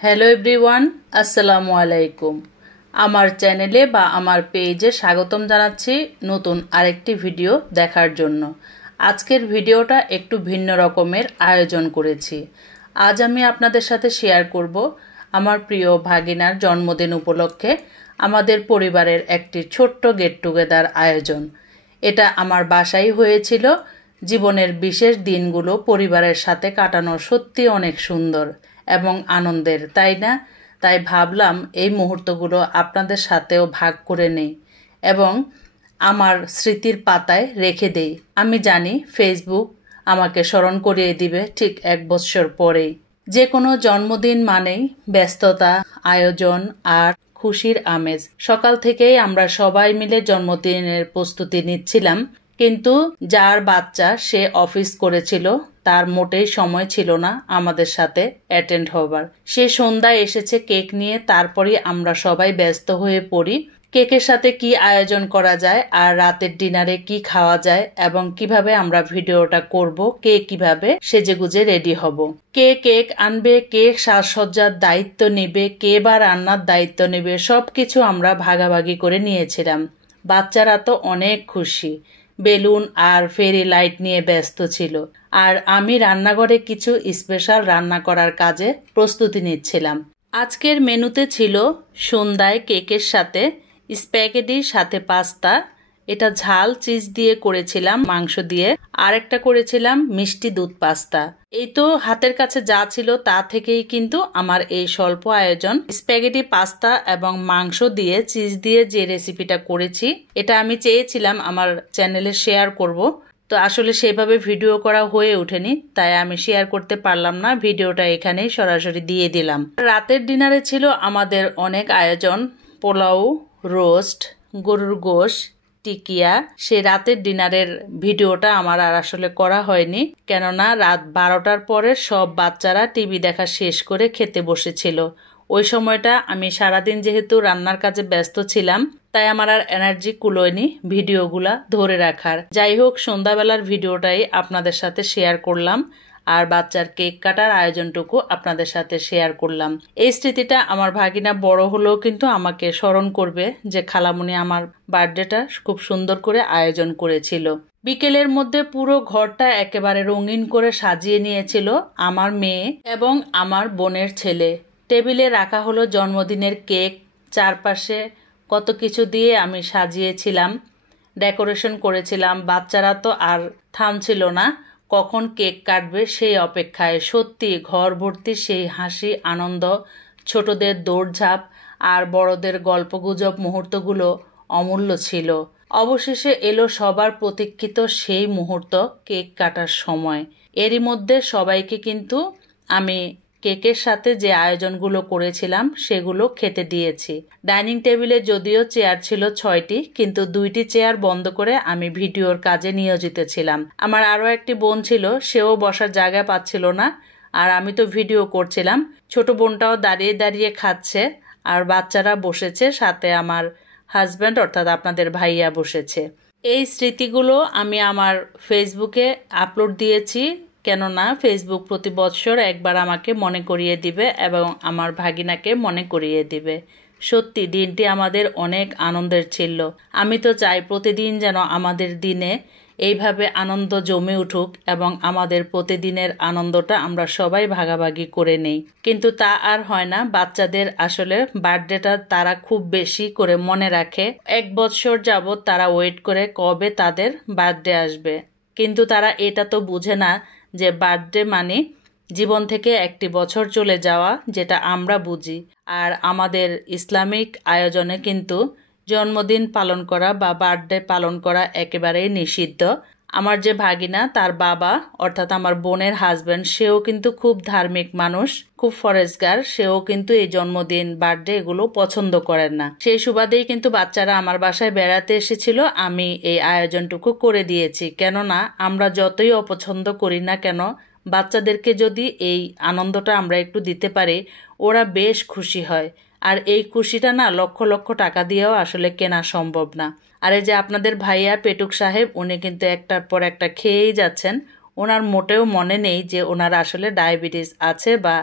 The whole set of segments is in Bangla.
হ্যালো এভরিওয়ান, আসসালামু আলাইকুম। আমার চ্যানেলে বা আমার পেজে স্বাগতম জানাচ্ছি নতুন আরেকটি ভিডিও দেখার জন্য। আজকের ভিডিওটা একটু ভিন্ন রকমের আয়োজন করেছি। আজ আমি আপনাদের সাথে শেয়ার করব আমার প্রিয় ভাগিনার জন্মদিন উপলক্ষে আমাদের পরিবারের একটি ছোট্ট গেট টুগেদার আয়োজন। এটা আমার বাসায় হয়েছিল। জীবনের বিশেষ দিনগুলো পরিবারের সাথে কাটানো সত্যি অনেক সুন্দর এবং আনন্দের, তাই না? তাই ভাবলাম এই মুহূর্তগুলো আপনাদের সাথেও ভাগ করে নেই এবং আমার স্মৃতির পাতায় রেখে দেই। আমি জানি ফেসবুক আমাকে স্মরণ করিয়ে দিবে ঠিক 1 বছর পরেই। যে কোনো জন্মদিন মানেই ব্যস্ততা, আয়োজন আর খুশির আমেজ। সকাল থেকেই আমরা সবাই মিলে জন্মদিনের প্রস্তুতি নিচ্ছিলাম, কিন্তু যার বাচ্চা সে অফিস করেছিল তার মোটেই সময় ছিল না আমাদের সাথে অ্যাটেন্ড হবার। সে সন্ধ্যায় এসেছে কেক নিয়ে, তারপরই আমরা সবাই ব্যস্ত হয়ে পড়ি কেকের সাথে কি আয়োজন করা যায় আর রাতের ডিনারে কি খাওয়া যায় এবং কিভাবে আমরা ভিডিওটা করব, কে কিভাবে সেজেগুজে রেডি হব, কে কেক আনবে, কে সাজসজ্জার দায়িত্ব নেবে, কে বা রান্নার দায়িত্ব নেবে, সবকিছু আমরা ভাগাভাগি করে নিয়েছিলাম। বাচ্চারা তো অনেক খুশি, বেলুন আর ফেরি লাইট নিয়ে ব্যস্ত ছিল, আর আমি রান্নাঘরে কিছু স্পেশাল রান্না করার কাজে প্রস্তুতি নিচ্ছিলাম। আজকের মেনুতে ছিল সন্ধ্যায় কেকের সাথে স্প্যাগেটি সাথে পাস্তা। এটা ঝাল চিজ দিয়ে করেছিলাম, মাংস দিয়ে। আর একটা করেছিলাম মিষ্টি দুধ পাস্তা। এই তো হাতের কাছে যা ছিল তা থেকেই কিন্তু আমার এই স্বল্প আয়োজন। স্প্যাগেটি পাস্তা এবং মাংস দিয়ে চিজ দিয়ে যে রেসিপিটা করেছি, এটা আমি চেয়েছিলাম আমার চ্যানেলে শেয়ার করব, তো আসলে সেভাবে ভিডিও করা হয়ে ওঠেনি, তাই আমি শেয়ার করতে পারলাম না। ভিডিওটা এখানেই সরাসরি দিয়ে দিলাম। রাতের ডিনারে ছিল আমাদের অনেক আয়োজন, পোলাও, রোস্ট, গরুর গোশ, টিকিয়া। সে রাতের ডিনারের ভিডিওটা আমার আর আসলে করা হয়নি, কেননা রাত 12টার পরে সব বাচ্চারা টিভি দেখা শেষ করে খেতে বসেছিল। ওই সময়টা আমি সারাদিন যেহেতু রান্নার কাজে ব্যস্ত ছিলাম, তাই আমার আর এনার্জি কুলোয়নি ভিডিওগুলা ধরে রাখার। যাই হোক, সন্ধ্যাবেলার ভিডিওটাই আপনাদের সাথে শেয়ার করলাম আর বাচ্চার কেক কাটার আয়োজনটুকু আপনাদের সাথে শেয়ার করলাম। এই স্মৃতিটা আমার ভাগিনা বড় হলেও কিন্তু আমাকে স্মরণ করবে যে খালামণি আমার বার্থডেটা খুব সুন্দর করে আয়োজন করেছিল। বিকেলের মধ্যে পুরো ঘরটা একেবারে রঙিন করে সাজিয়ে নিয়েছিল আমার মেয়ে এবং আমার বোনের ছেলে। টেবিলে রাখা হলো জন্মদিনের কেক, চারপাশে কত কিছু দিয়ে আমি সাজিয়েছিলাম, ডেকোরেশন করেছিলাম। বাচ্চারা তো আর থামছিল না, কখন কেক কাটবে সেই অপেক্ষায়। সত্যি ঘর ভর্তি সেই হাসি, আনন্দ, ছোটদের দৌড়ঝাঁপ আর বড়দের গল্পগুজব মুহূর্তগুলো অমূল্য ছিল। অবশেষে এলো সবার প্রতীক্ষিত সেই মুহূর্ত, কেক কাটার সময়। এরই মধ্যে সবাইকে কিন্তু আমি কেকের সাথে যে আয়োজনগুলো করেছিলাম সেগুলো খেতে দিয়েছি। ডাইনিং টেবিলে যদিও চেয়ার ছিল 6টি, কিন্তু 2টি চেয়ার বন্ধ করে আমি ভিডিওর কাজে নিয়োজিত ছিলাম। আমার আরও একটি বোন ছিল, সেও বসার জায়গা পাচ্ছিল না, আর আমি তো ভিডিও করছিলাম। ছোট বোনটাও দাঁড়িয়ে দাঁড়িয়ে খাচ্ছে, আর বাচ্চারা বসেছে, সাথে আমার হাজব্যান্ড অর্থাৎ আপনাদের ভাইয়া বসেছে। এই স্মৃতিগুলো আমি আমার ফেসবুকে আপলোড দিয়েছি, কেননা ফেসবুক প্রতি বছর একবার আমাকে মনে করিয়ে দিবে এবং আমার ভাগিনাকে মনে করিয়ে দিবে। সত্যি দিনটি আমাদের অনেক আনন্দের ছিল। আমি তো চাই প্রতিদিন যেন আমাদের দিনে এইভাবে আনন্দ জমে উঠুক এবং আমাদের প্রতিদিনের আনন্দটা আমরা সবাই ভাগাভাগি করে নেই, কিন্তু তা আর হয় না। বাচ্চাদের আসলে বার্থডেটা তারা খুব বেশি করে মনে রাখে। 1 বছর যাবৎ তারা ওয়েট করে কবে তাদের বার্থডে আসবে, কিন্তু তারা এটা তো বুঝে না যে বার্থডে মানে জীবন থেকে একটি বছর চলে যাওয়া, যেটা আমরা বুঝি। আর আমাদের ইসলামিক আয়োজনে কিন্তু জন্মদিন পালন করা বা বার্থডে পালন করা একেবারেই নিষিদ্ধ। আমার যে ভাগিনা, তার বাবা অর্থাৎ আমার বোনের হাজব্যান্ড, সেও কিন্তু খুব ধার্মিক মানুষ, খুব ফরেজগার। সেও কিন্তু এই জন্মদিন, বার্থডে এগুলো পছন্দ করেন না। সেই সুবাদেই কিন্তু বাচ্চারা আমার বাসায় বেড়াতে এসেছিল, আমি এই আয়োজনটুকু করে দিয়েছি। কেননা আমরা যতই অপছন্দ করি না কেন, বাচ্চাদেরকে যদি এই আনন্দটা আমরা একটু দিতে পারি, ওরা বেশ খুশি হয়। আর এই খুশিটা না লক্ষ লক্ষ টাকা দিয়েও আসলে কেনা সম্ভব না। আর এই যে আপনাদের ভাইয়া পেটুক সাহেব, উনি কিন্তু একটার পর একটা খেয়েই যাচ্ছেন। ওনার মোটেও মনে নেই যে ওনার আসলে ডায়াবেটিস আছে বা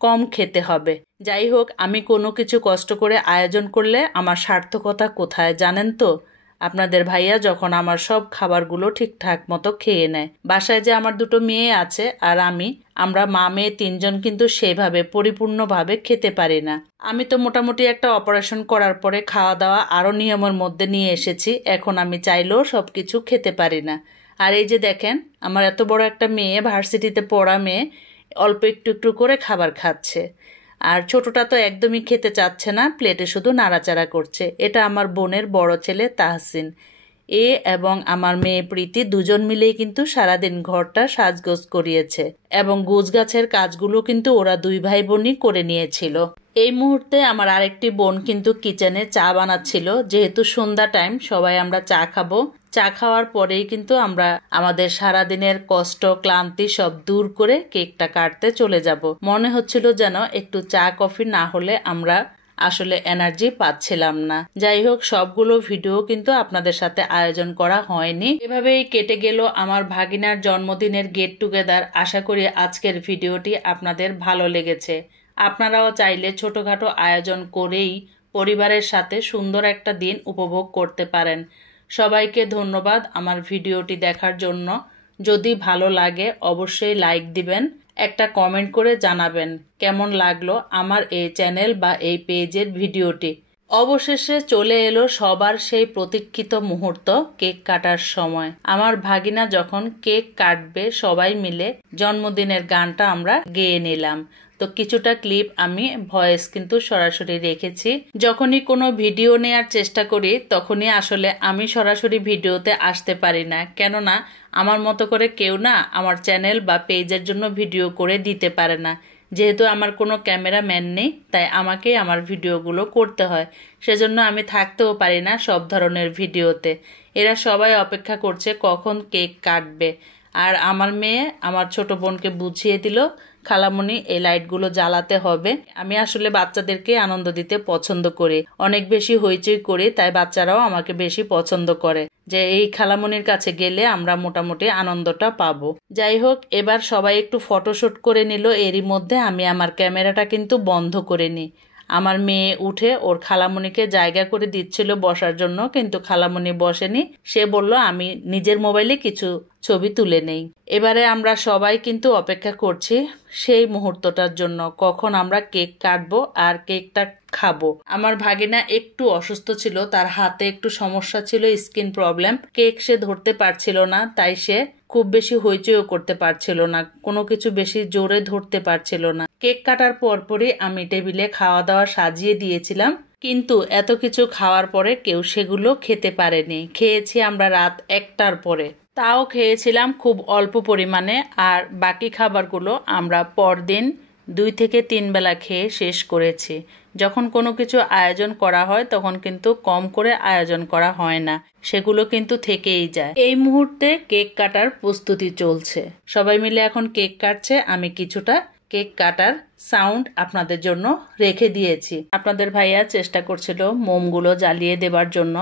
কম খেতে হবে। যাই হোক, আমি কোনো কিছু কষ্ট করে আয়োজন করলে আমার সার্থকতা কোথায় জানেন তো? আপনাদের ভাইয়া যখন আমার সব খাবারগুলো ঠিকঠাক মতো খেয়ে নেয়। বাসায় যে আমার দুটো মেয়ে আছে আর আমরা মা মেয়ে তিনজন কিন্তু সেভাবে পরিপূর্ণভাবে খেতে পারি না। আমি তো মোটামুটি একটা অপারেশন করার পরে খাওয়া দাওয়া আরও নিয়মের মধ্যে নিয়ে এসেছি। এখন আমি চাইলেও সব কিছু খেতে পারি না। আর এই যে দেখেন, আমার এত বড় একটা মেয়ে, ভার্সিটিতে পড়া মেয়ে, অল্প একটু একটু করে খাবার খাচ্ছে। আর ছোটটা তো একদমই খেতে চাচ্ছে না, প্লেটে শুধু নাড়াচাড়া করছে। এটা আমার বোনের বড় ছেলে তাহসিন। এ এবং আমার মেয়ে প্রীতি দুজন মিলেই কিন্তু সারাদিন ঘরটা সাজগোজ করিয়েছে এবং গোছগাছের কাজগুলো কিন্তু ওরা দুই ভাই বোনই করে নিয়েছিল। এই মুহূর্তে আমার আরেকটি বোন কিন্তু কিচেনে চা বানাচ্ছিল। যেহেতু সন্ধ্যা টাইম, সবাই আমরা চা খাবো। চা খাওয়ার পরেই কিন্তু আমরা আমাদের সারাদিনের কষ্ট ক্লান্তি সব দূর করে কেকটা কাটতে চলে যাব। মনে হচ্ছিল যেন একটু চা কফি না হলে আমরা আসলে এনার্জি পাচ্ছিলাম না। যাই হোক, সবগুলো ভিডিও কিন্তু আপনাদের সাথে আয়োজন করা হয়নি। এভাবেই কেটে গেল আমার ভাগিনার জন্মদিনের গেট টুগেদার। আশা করি আজকের ভিডিওটি আপনাদের ভালো লেগেছে। আপনারাও চাইলে ছোটখাটো আয়োজন করেই পরিবারের সাথে সুন্দর একটা দিন উপভোগ করতে পারেন। সবাইকে ধন্যবাদ আমার ভিডিওটি দেখার জন্য। যদি ভালো লাগে অবশ্যই লাইক দিবেন, একটা কমেন্ট করে জানাবেন কেমন লাগলো আমার এই চ্যানেল বা এই পেজের ভিডিওটি। অবশেষে চলে এলো সবার সেই প্রতীক্ষিত মুহূর্ত, কেক কাটার সময়। আমার ভাগিনা যখন কেক কাটবে, সবাই মিলে জন্মদিনের গানটা আমরা গেয়ে নিলাম। তো কিছুটা ক্লিপ আমি ভয়েস কিন্তু সরাসরি রেখেছি। যখনই কোনো ভিডিও নেয়ার চেষ্টা করি তখনই আসলে আমি সরাসরি ভিডিওতে আসতে পারি না, কেননা আমার মতো করে কেউ না আমার চ্যানেল বা পেজের জন্য ভিডিও করে দিতে পারে না। যেহেতু আমার কোনো ক্যামেরাম্যান নেই, তাই আমাকেই আমার ভিডিওগুলো করতে হয়। সেজন্য আমি থাকতেও পারি না সব ধরনের ভিডিওতে। এরা সবাই অপেক্ষা করছে কখন কেক কাটবে। আর আমার মেয়ে আমার ছোট বোনকে বুঝিয়ে দিল, খালামণি এই লাইটগুলো জ্বালাতে হবে। আমি আসলে বাচ্চাদেরকে আনন্দ দিতে পছন্দ করি, অনেক বেশি হইচই করি, তাই বাচ্চারাও আমাকে বেশি পছন্দ করে যে এই খালামণির কাছে গেলে আমরা মোটামুটি আনন্দটা পাবো। যাই হোক, এবার সবাই একটু ফটোশুট করে নিল। এরই মধ্যে আমি আমার ক্যামেরাটা কিন্তু বন্ধ করে নিই। আমার মেয়ে উঠে ওর খালামণিকে জায়গা করে দিচ্ছিল বসার জন্য, কিন্তু খালামণি বসেনি। সে বলল আমি নিজের মোবাইলে কিছু ছবি তুলে নেই। এবারে আমরা সবাই কিন্তু অপেক্ষা করছি সেই মুহূর্তটার জন্য, কখন আমরা কেক কাটবো আর কেকটা খাবো। আমার ভাগিনা একটু অসুস্থ ছিল, তার হাতে একটু সমস্যা ছিল, স্কিন প্রবলেম। কেক সে ধরতে পারছিল না, তাই সে খুব বেশি হইচইও করতে পারছিল না, কোনো কিছু বেশি জোরে ধরতে পারছিল না। কেক কাটার পরপরই আমি টেবিলে খাওয়া দাওয়া সাজিয়ে দিয়েছিলাম, কিন্তু এত কিছু খাওয়ার পরে কেউ সেগুলো খেতে পারেনি। খেয়েছি আমরা রাত 1টার পরে, তাও খেয়েছিলাম খুব অল্প পরিমাণে। আর বাকি খাবারগুলো আমরা পরদিন 2 থেকে 3 বেলা খেয়ে শেষ করেছি। যখন কোনো কিছু আয়োজন করা হয় তখন কিন্তু কম করে আয়োজন করা হয় না, সেগুলো কিন্তু থেকেই যায়। এই মুহূর্তে কেক কাটার প্রস্তুতি চলছে, সবাই মিলে এখন কেক কাটছে। আমি কিছুটা কেক কাটার সাউন্ড আপনাদের জন্য রেখে দিয়েছি। আপনাদের ভাইয়া চেষ্টা করছিল মোমগুলো জ্বালিয়ে দেবার জন্য।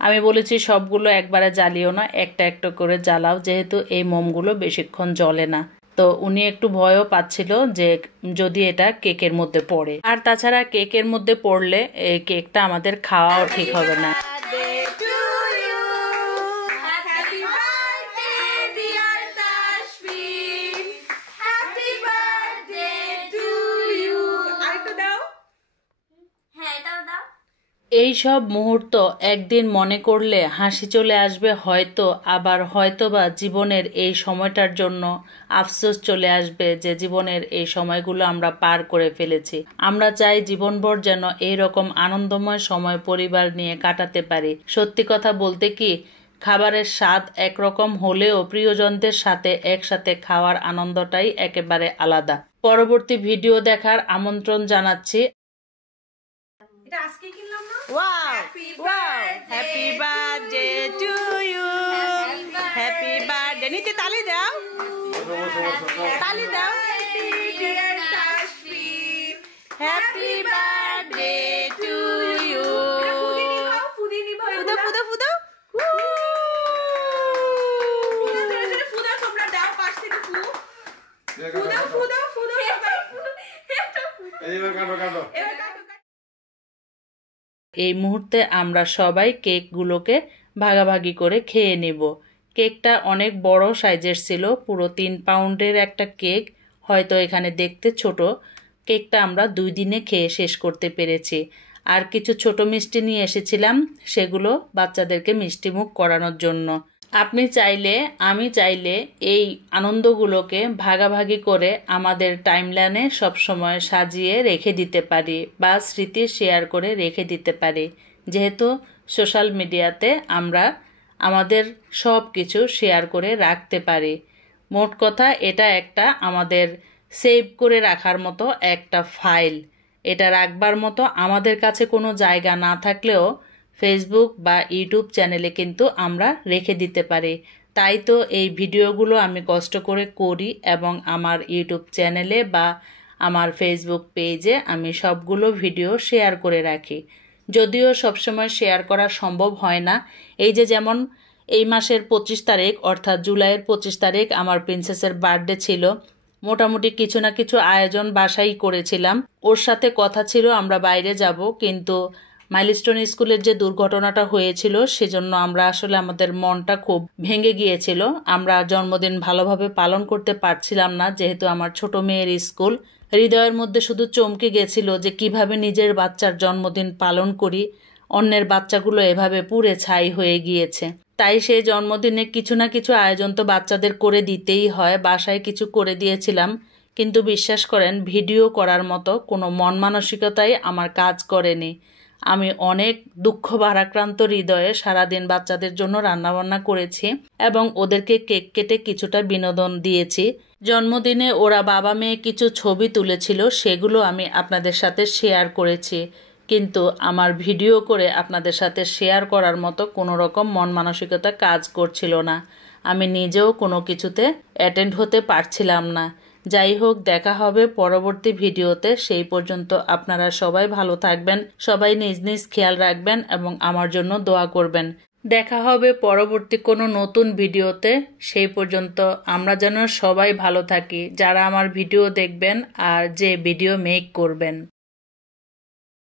আমি বলেছি সবগুলো একবারে জ্বালিও না, একটা একটা করে জ্বালাও, যেহেতু এই মোমগুলো বেশিক্ষণ জ্বলে না। তো উনি একটু ভয়ও পাচ্ছিল যে যদি এটা কেকের মধ্যে পড়ে। আর তাছাড়া কেকের মধ্যে পড়লে এই কেকটা আমাদের খাওয়াও ঠিক হবে না। এই সব মুহূর্ত একদিন মনে করলে হাসি চলে আসবে হয়তো, আবার হয়তোবা জীবনের এই সময়টার জন্য আফসোস চলে আসবে যে জীবনের এই সময়গুলো আমরা পার করে ফেলেছি। আমরা চাই জীবনভর যেন এইরকম আনন্দময় সময় পরিবার নিয়ে কাটাতে পারি। সত্যি কথা বলতে কি, খাবারের স্বাদ একরকম হলেও প্রিয়জনদের সাথে একসাথে খাওয়ার আনন্দটাই একেবারে আলাদা। পরবর্তী ভিডিও দেখার আমন্ত্রণ জানাচ্ছি। Wow! Happy birthday to you. Happy birthday. Niti tali dao. Tali dao. Happy birthday to you. Fudo fudo fudo. Fudo fudo fudo. Fudo fudo fudo. এই মুহূর্তে আমরা সবাই কেকগুলোকে ভাগাভাগি করে খেয়ে নেব। কেকটা অনেক বড় সাইজের ছিল, পুরো 3 পাউন্ডের একটা কেক। হয়তো এখানে দেখতে ছোট, কেকটা আমরা 2 দিনে খেয়ে শেষ করতে পেরেছি। আর কিছু ছোট মিষ্টি নিয়ে এসেছিলাম, সেগুলো বাচ্চাদেরকে মিষ্টিমুখ করানোর জন্য। আপনি চাইলে, আমি চাইলে এই আনন্দগুলোকে ভাগাভাগি করে আমাদের টাইমলাইনে সবসময় সাজিয়ে রেখে দিতে পারি বা স্মৃতি শেয়ার করে রেখে দিতে পারি। যেহেতু সোশ্যাল মিডিয়াতে আমরা আমাদের সব কিছু শেয়ার করে রাখতে পারি। মোট কথা এটা একটা আমাদের সেভ করে রাখার মতো একটা ফাইল। এটা রাখবার মতো আমাদের কাছে কোনো জায়গা না থাকলেও ফেসবুক বা ইউটিউব চ্যানেলে কিন্তু আমরা রেখে দিতে পারি। তাই তো এই ভিডিওগুলো আমি কষ্ট করে করি এবং আমার ইউটিউব চ্যানেলে বা আমার ফেসবুক পেজে আমি সবগুলো ভিডিও শেয়ার করে রাখি। যদিও সবসময় শেয়ার করা সম্ভব হয় না। এই যে যেমন এই মাসের 25 তারিখ অর্থাৎ জুলাইয়ের 25 তারিখ আমার প্রিন্সেসের বার্থডে ছিল। মোটামুটি কিছু না কিছু আয়োজন বাসায় করেছিলাম। ওর সাথে কথা ছিল আমরা বাইরে যাব, কিন্তু মাইলস্টোন স্কুলের যে দুর্ঘটনাটা হয়েছিল সেজন্য আমরা আসলে আমাদের মনটা খুব ভেঙে গিয়েছিল। আমরা জন্মদিন ভালোভাবে পালন করতে পারছিলাম না, যেহেতু আমার ছোট মেয়ের স্কুল। হৃদয়ের মধ্যে শুধু চমকে গেছিল যে কিভাবে নিজের বাচ্চার জন্মদিন পালন করি, অন্যের বাচ্চাগুলো এভাবে পুড়ে ছাই হয়ে গিয়েছে। তাই সেই জন্মদিনে কিছু না কিছু আয়োজন তো বাচ্চাদের করে দিতেই হয়। বাসায় কিছু করে দিয়েছিলাম, কিন্তু বিশ্বাস করেন ভিডিও করার মতো কোনো মন মানসিকতাই আমার কাজ করেনি। আমি অনেক দুঃখ ভারাক্রান্ত হৃদয়ে সারাদিন বাচ্চাদের জন্য রান্নাবান্না করেছি এবং ওদেরকে কেক কেটে কিছুটা বিনোদন দিয়েছি। জন্মদিনে ওরা বাবা মেয়ে কিছু ছবি তুলেছিল, সেগুলো আমি আপনাদের সাথে শেয়ার করেছি, কিন্তু আমার ভিডিও করে আপনাদের সাথে শেয়ার করার মতো কোনো রকম মন মানসিকতা কাজ করছিল না। আমি নিজেও কোনো কিছুতে অ্যাটেন্ড হতে পারছিলাম না। যাই হোক, দেখা হবে পরবর্তী ভিডিওতে। সেই পর্যন্ত আপনারা সবাই ভালো থাকবেন, সবাই নিজ নিজ খেয়াল রাখবেন এবং আমার জন্য দোয়া করবেন। দেখা হবে পরবর্তী কোনো নতুন ভিডিওতে। সেই পর্যন্ত আমরা যেন সবাই ভালো থাকি, যারা আমার ভিডিও দেখবেন আর যে ভিডিও মেক করবেন।